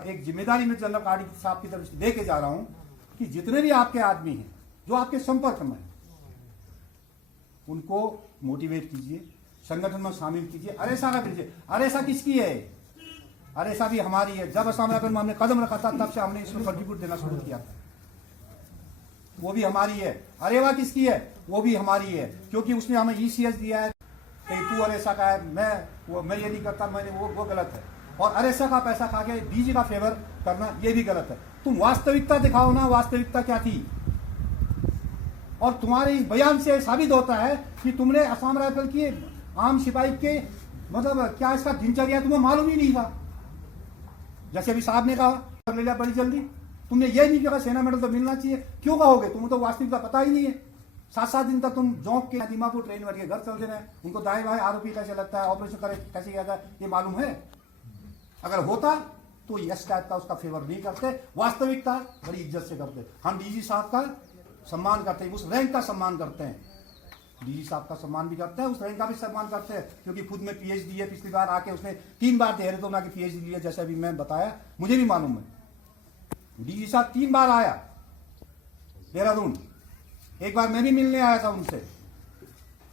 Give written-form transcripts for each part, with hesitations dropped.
एक जिम्मेदारी में जनरल काड़ी साहब की तरफ से दे के जा रहा हूं कि जितने भी आपके आदमी हैं जो आपके संपर्क में हैं, उनको मोटिवेट कीजिए, संगठन में शामिल कीजिए। अरेसा का दीजिए। अरेसा किसकी है? अरेसा भी हमारी है। जब असम राइफल में हमने कदम रखा था तब से हमने इसमें कंट्रीब्यूट देना शुरू किया था, वो भी हमारी है। अरेवा किसकी है? वो भी हमारी है, क्योंकि उसने हमें ईसीएस दिया है। तू अरेसा का है, मैं ये नहीं करता, मैंने वो गलत है। और अरेसा का पैसा खा के डीजी का फेवर करना ये भी गलत है। तुम वास्तविकता दिखाओ ना, वास्तविकता क्या थी। और तुम्हारे इस बयान से साबित होता है कि तुमने असम राइफल की आम सिपाही के मतलब क्या इसका दिनचर्या तुम्हें मालूम ही नहीं था। जैसे अभी साहब ने कहा कर लिया बड़ी जल्दी, तुमने ये नहीं कहा सेना मेडल तो मिलना चाहिए। क्यों कहोगे? तुम्हें तो वास्तविकता पता ही नहीं है। 7-7 दिन तक तुम जॉब के दीमापुर ट्रेन बैठ के घर चलते रहे, उनको दाएं बाएं आरोपी कैसे लगता है, ऑपरेशन करे कैसे किया था, ये मालूम है? अगर होता तो यस टाइप का उसका फेवर नहीं करते, वास्तविकता बड़ी इज्जत से करते। हम डीजी साहब का सम्मान करते हैं, उस रैंक का सम्मान करते हैं। डीजी साहब का सम्मान भी करते हैं, उस रैंक का भी सम्मान करते हैं, क्योंकि खुद में पीएचडी है। पिछली बार आके उसने 3 बार देहरादून आके पीएचडी लिया, जैसे अभी मैं बताया, मुझे भी मालूम है। डीजी साहब 3 बार आया देहरादून, एक बार मैं भी मिलने आया था उनसे।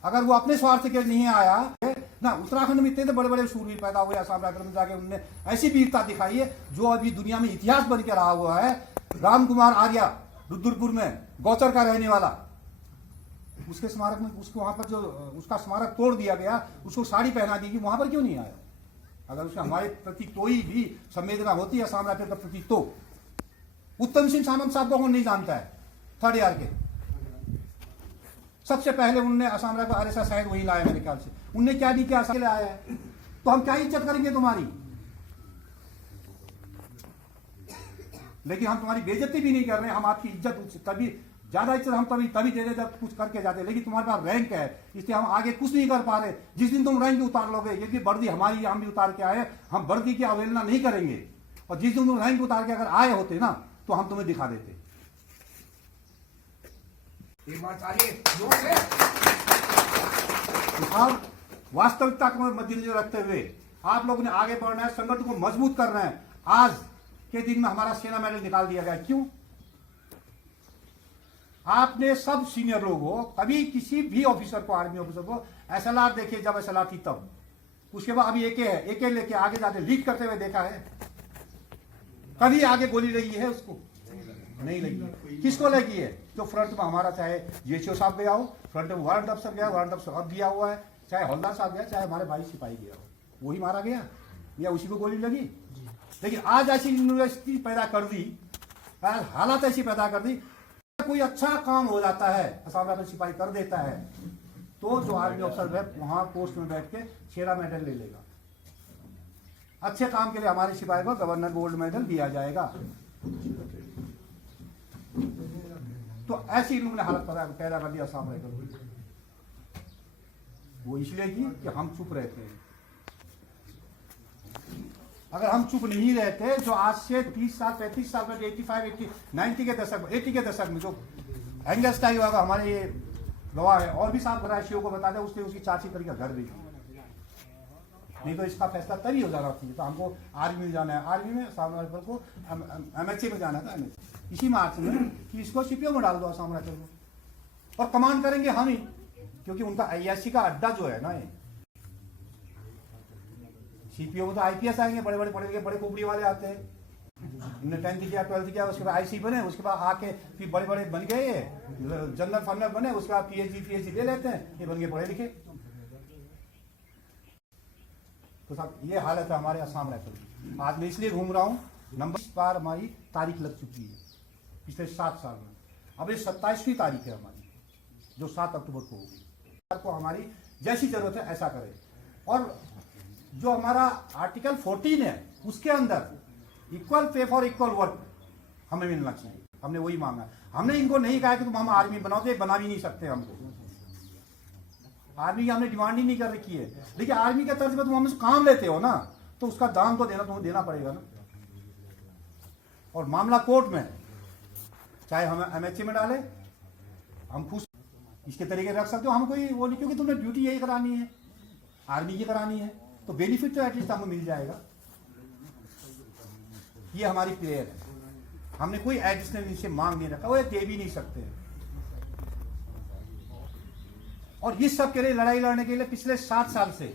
अगर वो अपने स्वार्थ के नहीं आया ना, उत्तराखंड में इतने बड़े बड़े शूरवीर पैदा हुए, असम राइफल में जाके उन्होंने ऐसी वीरता दिखाई है जो अभी दुनिया में इतिहास बन के रहा हुआ है। राम कुमार आर्या रुद्रपुर में गौचर का रहने वाला, उसके स्मारक में उसको वहां पर जो उसका स्मारक तोड़ दिया गया, उसको साड़ी पहना दी, वहां पर क्यों नहीं आया? अगर उसमें हमारे प्रति कोई भी संवेदना होती है असम राइफल के प्रति, तो उत्तम सिंह सामंत साहब को कौन नहीं जानता है? 3rd ईयर के सबसे पहले उनने असम राइफल अरेसा शायद वही लाया मेरे ख्याल से। उनने क्या नहीं किया, असम ले आया है, तो हम क्या इज्जत करेंगे तुम्हारी? लेकिन हम तुम्हारी बेइज्जती भी नहीं कर रहे, हम आपकी इज्जत तभी ज्यादा इज्जत हम तभी दे रहे जब कुछ करके जाते। लेकिन तुम्हारे पास रैंक है, इसलिए हम आगे कुछ नहीं कर पा रहे। जिस दिन तुम रैंक उतार लोगे, ये वर्दी हमारी, हम भी उतार के आए, हम वर्दी की अवहेलना नहीं करेंगे। और जिस दिन तुम रैंक उतार के अगर आए होते ना, तो हम तुम्हें दिखा देते। अब वास्तविकता को मद्देनजर रखते हुए आप लोगों ने आगे बढ़ना है, संगठन को मजबूत करना है। आज के दिन में हमारा सेना मेडल निकाल दिया गया, क्यों? आपने सब सीनियर लोग हो, कभी किसी भी ऑफिसर को, आर्मी ऑफिसर को एसएलआर देखिए, जब एसएलआर थी तब, उसके बाद अभी एके है, एके लेके आगे जाते लीड करते हुए देखा है? कभी आगे गोली लगी है उसको? नहीं लगी है। किसको लगी है? जो फ्रंट में हमारा, चाहे जीएचओ साहब गया हो, फ्रंट में वारंट अफसर गया, वारंट अफसर अब दिया हुआ है, चाहे हवलदार साहब गया, चाहे हमारे भाई सिपाही गया हो, वही मारा गया या उसी को गोली लगी। लेकिन आज ऐसी यूनिवर्सिटी पैदा कर दी, हालात ऐसी पैदा कर दी, कोई अच्छा काम हो जाता है, असम राइफल सिपाही कर देता है, तो जो आर्मी अफसर है वहां पोस्ट में बैठ के सेना मेडल ले लेगा। अच्छे काम के लिए हमारे सिपाही को गवर्नर गोल्ड मेडल दिया जाएगा। तो ऐसी इन्होंने हालत पैदा कर दिया असम राइफल। वो इसलिए की कि हम चुप रहते हैं। अगर हम चुप नहीं रहते, जो आज से 30 साल 35 साल पहले 85 90 के दशक में 80 के दशक में जो एंगस टाइगर होगा, हमारे ये गवाह है, और भी साहब घराशियों को बता दें, उसने उसकी चाची परी का घर बेचा, नहीं तो इसका फैसला तभी हो जाना चाहिए। तो हमको आर्मी में जाना है, आर्मी में असम राइफल को एमएचए में जाना था, इसी मार्च में कि इसको सीपीओ में डाल दो असम राइफल को, और कमांड करेंगे हम ही, क्योंकि उनका आईएससी का अड्डा जो है ना, ये सीपीओ में तो आईपीएस आएंगे, बड़े बड़े पढ़े लिखे बड़े कुबड़ी वाले आते हैं। उन्होंने 10th किया 12th किया, उसके बाद आईसी बने, उसके बाद आके फिर बड़े बड़े बन गए, जनरल फर्नल बने, उसके बाद पीएचडी ले लेते हैं, ये बन गए पढ़े लिखे। तो साहब ये हालत है हमारे असम राइफल की। आज मैं इसलिए घूम रहा हूँ, नंबर बार हमारी तारीख लग चुकी है पिछले 7 साल में। अब ये 27वीं तारीख है हमारी, जो 7 अक्टूबर को होगी। को हमारी जैसी जरूरत है ऐसा करें। और जो हमारा आर्टिकल 14 है, उसके अंदर equal pay for equal work हमें मिलना चाहिए। हमने वही मांगा। हमने इनको नहीं कहा कि तुम हम आर्मी बनाओ, तो बना भी नहीं सकते हमको। आर्मी की हमने डिमांड ही नहीं कर रखी है, लेकिन आर्मी के तर्ज पर तुम हमसे काम लेते हो ना, तो उसका दाम तो तुम्हें देना पड़ेगा ना। और मामला कोर्ट में है, चाहे हम एमएचए में डाले, हम खुश इसके तरीके रख सकते हो, हम कोई वो नहीं, क्योंकि तुमने ड्यूटी यही करानी है, आर्मी की करानी है, तो बेनिफिट तो एटलीस्ट हमें मिल जाएगा। ये हमारी प्रेयर है। हमने कोई एडिशनल इनसे मांग नहीं रखा, वो ये दे भी नहीं सकते। और इस सब के लिए लड़ाई लड़ने के लिए पिछले 7 साल से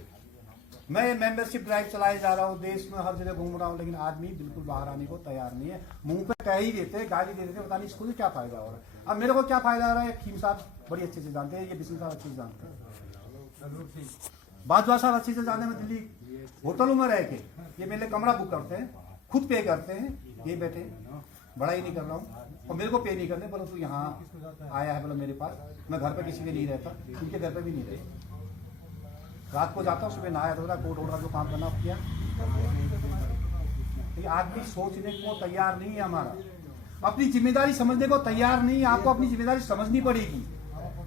मैं मेंबरशिप ड्राइव चलाए जा रहा हूँ, देश में हर जगह घूम रहा हूँ, लेकिन आदमी बिल्कुल बाहर आने को तैयार नहीं है। मुंह पे कह ही देते, गाली दे देते, पता नहीं इसको क्या फायदा हो रहा है। अब मेरे को क्या फायदा हो रहा है, खीम साहब बड़ी अच्छे से जानते हैं, ये बिस्मिल साहब अच्छे से जानते हैं, बाजवा साहब अच्छे से जानते हैं। मैं दिल्ली होटलों में रह के ये मेरे लिए कमरा बुक करते हैं, खुद पे करते हैं, ये बैठे, बड़ा ही नहीं कर रहा हूँ, और मेरे को पे नहीं करते, परंतु यहाँ आया है बोला मेरे पास। मैं घर पे किसी के नहीं रहता, उनके घर पे भी नहीं रहता, रात को जाता हूँ, सुबह नहाया धोता, कोट ओढ़ा जो काम करना किया। लेकिन आदमी सोचने को तैयार नहीं है, हमारा अपनी जिम्मेदारी समझने को तैयार नहीं है। आपको अपनी जिम्मेदारी समझनी पड़ेगी,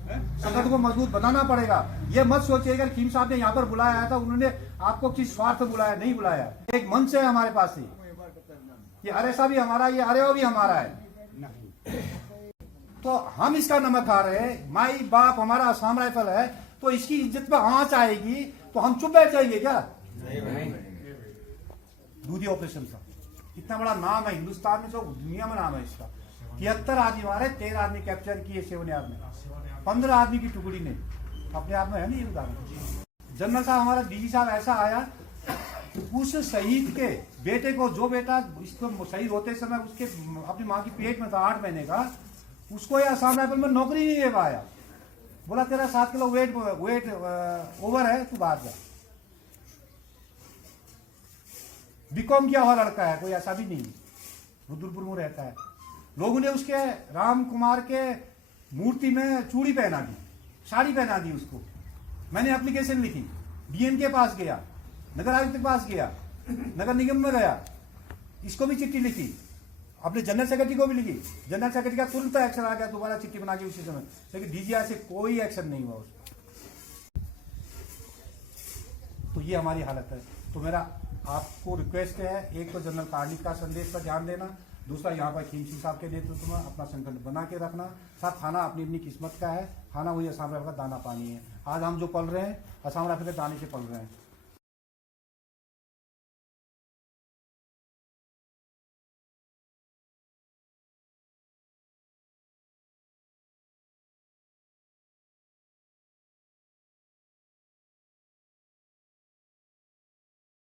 संगठन को मजबूत बनाना पड़ेगा। ये मत सोचिएगा खीम साहब ने यहाँ पर बुलाया था, उन्होंने आपको किस स्वार्थ बुलाया, नहीं बुलाया। एक मंच है हमारे पास ही, ये अरेसा भी हमारा, ये अरेवा भी हमारा है, तो हम इसका नमक खा रहे हैं। माई बाप हमारा असम राइफल है, तो इसकी इज्जत पे आंच आएगी तो हम चुप बैठ जाएंगे क्या? दूधी ऑपरेशन का इतना बड़ा नाम है हिंदुस्तान में, जो दुनिया में नाम है इसका। 73 आदमी मारे, 13 आदमी कैप्चर किए सेवनियार में, 15 आदमी की टुकड़ी ने, अपने आप में है नहीं उदाहरण। जनरल साहब हमारा डीजी साहब ऐसा आया, उस शहीद के बेटे को, जो बेटा इसको शहीद होते समय उसके अपनी माँ की पेट में था 8 महीने का, उसको ये असम राइफल में नौकरी नहीं दे पाया। बोला तेरा 7 किलो वेट ओवर है, तू बाहर जा। बीकॉम किया हुआ लड़का है, कोई ऐसा भी नहीं, रुद्रपुर में रहता है। लोगों ने उसके राम कुमार के मूर्ति में चूड़ी पहना दी, साड़ी पहना दी उसको। मैंने एप्लीकेशन लिखी, डीएम के पास गया, नगर आयुक्त के पास गया, नगर निगम में गया, इसको भी चिट्ठी लिखी, अपने जनरल सेक्रेटरी को भी लिखी। जनरल सेक्रेटरी का तुरंत एक्शन आ गया, दोबारा चिट्ठी बना के उसी समय, लेकिन डीजीआई से कोई एक्शन नहीं हुआ उसको। तो ये हमारी हालत है। तो मेरा आपको रिक्वेस्ट है, एक तो जनरल कार्निक का संदेश पर ध्यान देना, दूसरा यहाँ पर खीम सिंह साहब के नेतृत्व में अपना संगठन बना के रखना। साथ खाना अपनी अपनी किस्मत का है, खाना वही असम राइफल का दाना पानी है। आज हम जो पल रहे हैं असम राइफल के दाने से पल रहे हैं।